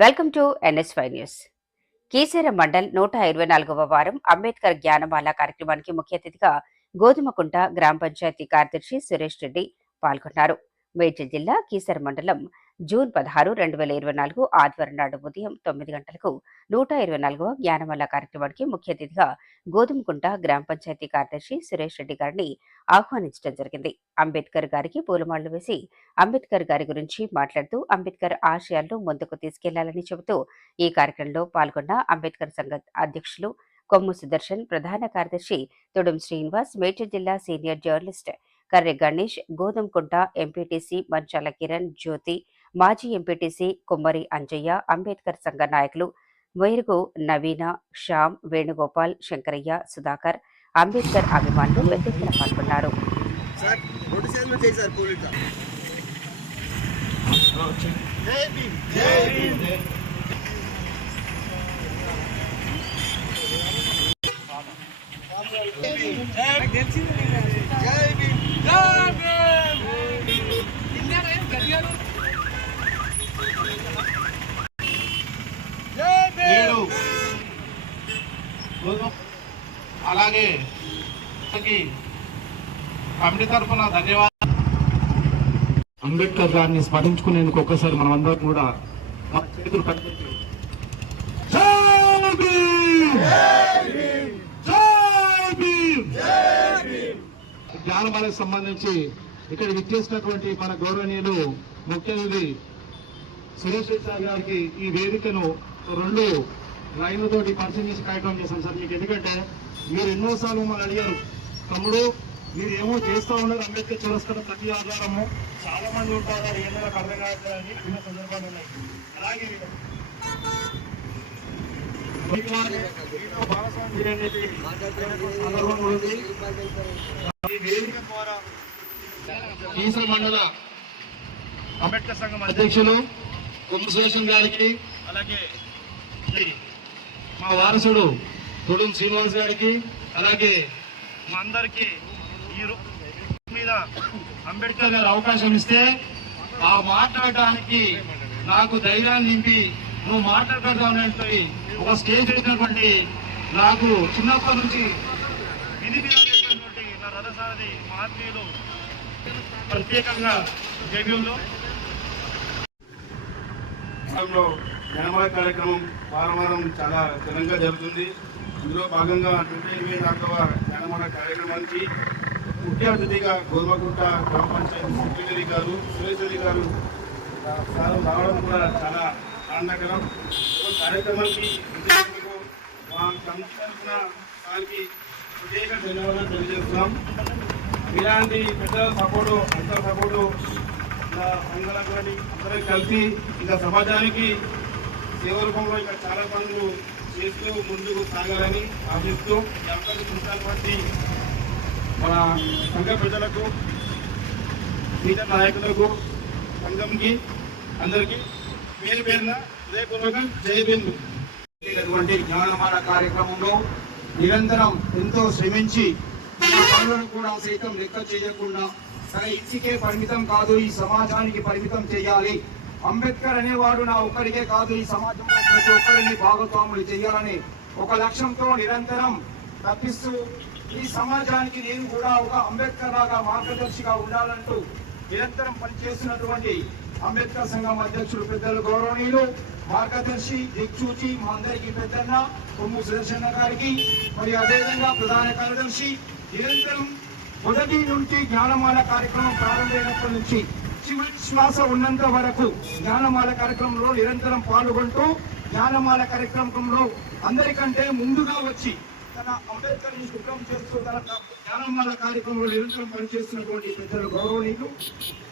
Welcome to NSY news. Keesara mandal నూట ఇరవై నాలుగవ వారం అంబేద్కర్ జ్ఞానమాల కార్యక్రమానికి ముఖ్య అతిథిగా గోధుమకుంట గ్రామ పంచాయతీ కార్యదర్శి సురేష్ రెడ్డి పాల్గొన్నారు. మేడ్చల్ జిల్లా కీసర మండలం జూన్ పదహారు రెండు వేల ఇరవై నాలుగు ఆదివారం నాడు ఉదయం తొమ్మిది గంటలకు నూట ఇరవై నాలుగవ జ్ఞానమాల కార్యక్రమానికి ముఖ్య అతిథిగా గోధుమకుంట గ్రామ పంచాయతీ కార్యదర్శి సురేష్ రెడ్డి గారిని ఆహ్వానించడం జరిగింది. అంబేద్కర్ గారికి పూలమాళ్ళు వేసి అంబేద్కర్ గారి గురించి మాట్లాడుతూ అంబేద్కర్ ఆశయాలను ముందుకు తీసుకెళ్ళాలని చెబుతూ ఈ కార్యక్రమంలో పాల్గొన్న అంబేద్కర్ సంఘ అధ్యక్షులు కొమ్ము సుదర్శన్ ప్రధాన కార్యదర్శి తొడుం శ్రీనివాస్ మేడ్చల్ జిల్లా senior journalist Karre Ganesh Godhumakunta MPTC Manchala Kiran Jyothi మాజీ ఎంపీటీసీ కుమ్మరి అంజయ్య అంబేద్కర్ సంఘ నాయకులు వైరుగు నవీన శ్యామ్ వేణుగోపాల్ శంకరయ్య సుధాకర్ అంబేద్కర్ అభిమానులు పెద్ద ఎత్తున పాల్గొన్నారు. సార్ రెండు సార్లు చేయి సార్ పోలీస్ జై భీమ్ జై భీమ్ జై భీమ్ నేడు అలాగే అందరికీ కమిటీ తరఫున ధన్యవాదాలు. అంబేద్కర్ గారిని స్మరించుకునేందుకు ఒక్కసారి మనమందరం కూడా మన చేతులు కనిపెట్టి జ్ఞానమాలకు సంబంధించి ఇక్కడ విచ్చేసినటువంటి మన గౌరవనీయులు ముఖ్యమంత్రి సురేష్ రెడ్డి సార్ గారికి ఈ వేదికను రెండు లైన్లతోటి పరిచయం చేసి కార్యక్రమం చేశాం సార్. మీకు ఎందుకంటే మీరు ఎన్నోసార్లు మమ్మల్ని అడిగారు తమ్ముడు మీరు ఏమో చేస్తా ఉన్నారు అంబేద్కర్ చౌరస్కరం ప్రతి ఆధారము. చాలా మంది ఉంటారు ఏదైనా ఏదో అర్థం కావట్లేదని విన్న సందర్భాలు ఉన్నాయి. అలాగే భాగస్వామి అనేది సందర్భం ఉంది. ఈ వేదిక ద్వారా ఈసల మండల అంబేద్కర్ సంఘం అధ్యక్షులు కొమ్ము గారికి అలాగే మా వారసుడు తొడుం శ్రీనివాస్ గారికి అలాగే మా అందరికి మీద అంబేద్కర్ గారు అవకాశం ఇస్తే ఆ మాట్లాడటానికి నాకు ధైర్యాన్ని నింపి నువ్వు మాట్లాడతావు ఒక స్టేజ్ వేసినటువంటి నాకు చిన్నప్పటి నుంచి విధి విధానటువంటి నా రథసారథి ప్రత్యేకంగా జేబీలో జనమల కార్యక్రమం వారం వారం చాలా ఘనంగా జరుగుతుంది. ఇందులో భాగంగా ట్వంటీ ఎనిమిది నాలుగవ జనమల కార్యక్రమానికి ముఖ్య అతిథిగా గోల్మకుంట గ్రామ పంచాయతీ సెక్రటరీ గారు సురేశ్వరి గారు సార్ రావడం కూడా చాలా ఆనందకరం. కార్యక్రమానికి విచ్చేసినందుకు మా కమిటీ తరఫున సార్కి ప్రత్యేక ధన్యవాదాలు తెలియజేస్తున్నాం. ఇలాంటి పెద్దల సపోర్టు అందరి సపోర్టు అందరం కానీ అందరం కలిసి ఇంకా సమాజానికి సేవ రూపంలో ఇంకా చాలా పనులు చేస్తూ ముందుకు సాగాలని ఆశిస్తూ ఈ అవకాశం పార్టీ మన సంఘ ప్రజలకు సీనియర్ నాయకులకు సంఘంకి అందరికీ పేరు పేరున హృదయపూర్వక జయబిందు జ్ఞానమాన కార్యక్రమంలో నిరంతరం ఎంతో శ్రమించి పనులను కూడా సైతం లెక్క చేయకుండా తన ఇంటికే పరిమితం కాదు ఈ సమాజానికి పరిమితం చేయాలి. అంబేద్కర్ అనేవాడు నా ఒక్కరికే కాదు ఈ సమాజంలో ప్రతి ఒక్కరిని భాగస్వాములు చేయాలని ఒక లక్ష్యంతో నిరంతరం తప్పిస్తూ ఈ సమాజానికి నేను కూడా ఒక అంబేద్కర్ లాగా మార్గదర్శిగా ఉండాలంటూ నిరంతరం పనిచేస్తున్నటువంటి అంబేద్కర్ సంఘం అధ్యక్షుడు పెద్దలు గౌరవనీయులు మార్గదర్శి దిక్సూచి మా అందరికీ పెద్దన్న కొమ్ము సుదర్శన గారికి మరి అదేవిధంగా ప్రధాన కార్యదర్శి నిరంతరం మొదటి నుంచి జ్ఞానమాల కార్యక్రమం ప్రారంభమైనప్పటి నుంచి చివరి శ్వాస ఉన్నంత వరకు జ్ఞానమాల కార్యక్రమంలో నిరంతరం పాల్గొంటూ జ్ఞానమాల కార్యక్రమంలో అందరికంటే ముందుగా వచ్చి తన అంబేద్కర్ని శుభ్రం చేస్తూ తన జ్ఞానమాల కార్యక్రమంలో నిరంతరం పనిచేస్తున్నటువంటి పెద్దలు గౌరవనీయులు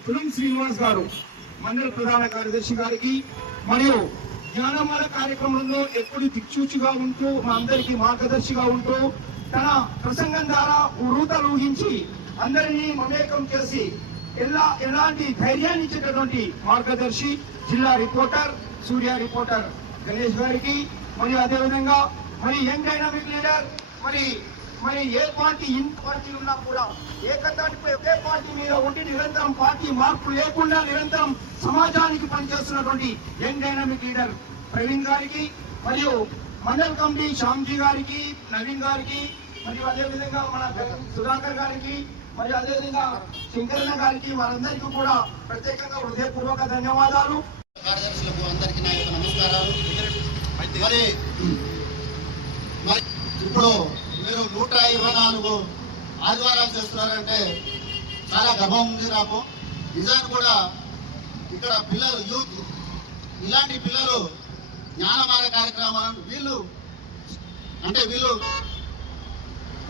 పులం శ్రీనివాస్ గారు మండల ప్రధాన కార్యదర్శి గారికి మరియు జ్ఞానమాల కార్యక్రమంలో ఎప్పుడు దిక్చూచిగా ఉంటూ మా అందరికీ మార్గదర్శిగా ఉంటూ తన ప్రసంగం ద్వారా ఉరుతలు ఊహించి అందరినీ మమేకం చేసి ఎలా ఎలాంటి ధైర్యాన్ని ఇచ్చేటటువంటి మార్గదర్శి జిల్లా రిపోర్టర్ సూర్య రిపోర్టర్ గణేష్ గారికి మరియు అదేవిధంగా మరి యంగ్ డైనామిక్ లీడర్ మరి మరి ఏ పార్టీ ఇన్ పార్టీ ఉన్నా కూడా ఏకతాటిపై ఒకే పార్టీ మీద ఉండి నిరంతరం పార్టీ మార్పు లేకుండా నిరంతరం సమాజానికి పనిచేస్తున్నటువంటి యంగ్ డైనామిక్ లీడర్ ప్రవీణ్ గారికి మరియు మండల్ కమిటీ శ్యామ్జీ గారికి నవీన్ గారికి మరియు అదేవిధంగా మన సుధాకర్ గారికి మరి అదేవిధంగా శంకరణ గారికి వారందరికీ కూడా ప్రత్యేకంగా హృదయపూర్వక ధన్యవాదాలు. కార్యదర్శులకు అందరికీ నా యొక్క నమస్కారాలు. మరి ఇప్పుడు మీరు నూట నాకు ఆదివారాలు చేస్తున్నారంటే చాలా గర్వం ఉంది నాకు. నిజాన్ని కూడా ఇక్కడ పిల్లలు యూత్ ఇలాంటి పిల్లలు జ్ఞానమాల కార్యక్రమాలను వీళ్ళు అంటే వీళ్ళు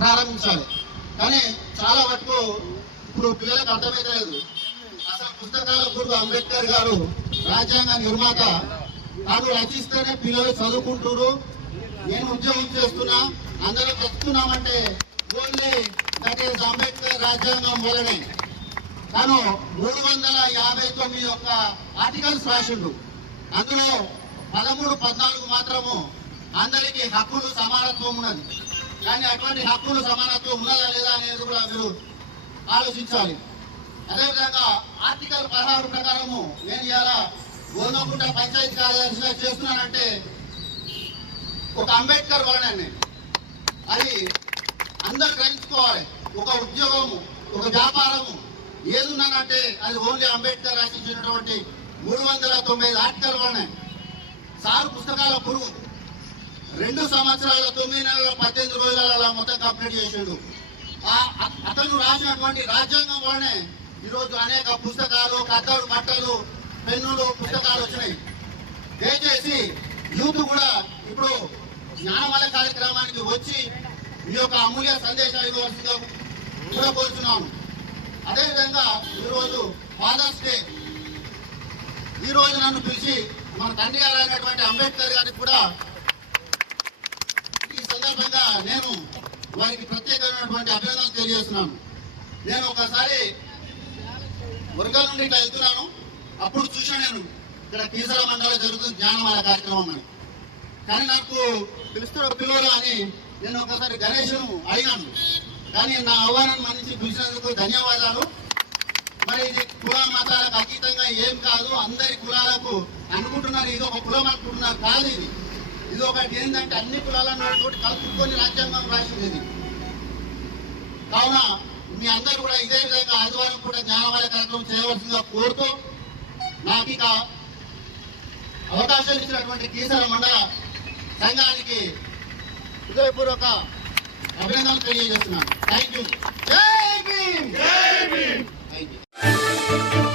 ప్రారంభించాలి. కానీ చాలా వరకు ఇప్పుడు పిల్లలకు అర్థమైతే లేదు. అసలు పుస్తకాల గురువు అంబేద్కర్ గారు రాజ్యాంగ నిర్మాత తాను రచిస్తేనే పిల్లలు చదువుకుంటున్నారు. నేను ఉద్యోగం చేస్తున్నా అందరూ చెప్తున్నామంటే ఓన్లీ దట్ ఈస్ అంబేద్కర్ రాజ్యాంగం వలనే. తాను మూడు వందల యాభై తొమ్మిది యొక్క ఆర్టికల్స్ రాసిండు. అందులో పదమూడు పద్నాలుగు మాత్రము అందరికీ హక్కులు సమానత్వం ఉన్నది. కానీ అటువంటి హక్కులు సమానత్వం ఉన్నదా లేదా అనేది కూడా మీరు ఆలోచించాలి. అదేవిధంగా ఆర్టికల్ పదహారు ప్రకారము నేను ఇలా గోనకుంట పంచాయతీ కార్యదర్శిగా చేస్తున్నానంటే ఒక అంబేద్కర్ వలన అది అందరు గ్రహించుకోవాలి ఒక ఉద్యోగము ఒక వ్యాపారము. ఏదున్నానంటే అది ఓన్లీ అంబేద్కర్ రచించినటువంటి మూడు వందల తొంభై ఐదు ఆర్టికల్ సారు పుస్తకాల పురుగు. రెండు సంవత్సరాల తొమ్మిది నెలల పద్దెనిమిది రోజుల మొత్తం కంప్లీట్ చేసిండు. ఆ- అతను రాసినటువంటి రాజ్యాంగం వల్లనే ఈరోజు అనేక పుస్తకాలు కథలు బట్టలు పెన్నులు పుస్తకాలు వచ్చినాయి. దయచేసి యూత్ కూడా ఇప్పుడు జ్ఞానమల కార్యక్రమానికి వచ్చి ఈ యొక్క అమూల్య సందేశాలు ఇవ్వవలసిందిగా కూడా కోరుతున్నాము అదేవిధంగా ఈరోజు ఫాదర్స్ డే ఈ రోజు నన్ను పిలిచి మన తండ్రి గారు అయినటువంటి అంబేద్కర్ గారికి కూడా ఈ సందర్భంగా నేను వారికి ప్రత్యేకమైనటువంటి అభినందనలు తెలియజేస్తున్నాను. నేను ఒకసారి వర్గాల నుండి ఇట్లా వెళ్తున్నాను. అప్పుడు చూశాను నేను ఇక్కడ కీసర మండలం జరుగుతుంది జ్ఞానమాల కార్యక్రమం అని. కానీ నాకు పిలుస్తున్న పిల్లలు అని నేను ఒకసారి గణేష్ను అడిగాను. కానీ నా ఆహ్వానం మన్నించి పిలిచినందుకు ధన్యవాదాలు. మరి ఇది కుల మతాలకు అతీతంగా ఏం కాదు అందరి కులాలకు అనుకుంటున్నారు. ఇది ఒక కులం అనుకుంటున్నారు. కాదు ఇది. ఇది ఒకటి ఏంటంటే అన్ని కులాలను కలుపుకొని రాజ్యాంగం రాసింది ఇది. కావున మీ అందరూ కూడా ఇదే విధంగా ఆదివారం కూడా జ్ఞానవాల కార్యక్రమం చేయవలసిందిగా కోరుతూ నాకు ఇక అవకాశం ఇచ్చినటువంటి కీసర మండల సంఘానికి హృదయపూర్వక అభినందనలు తెలియజేస్తున్నాను. థ్యాంక్ యూ జై భీమ్. Thank you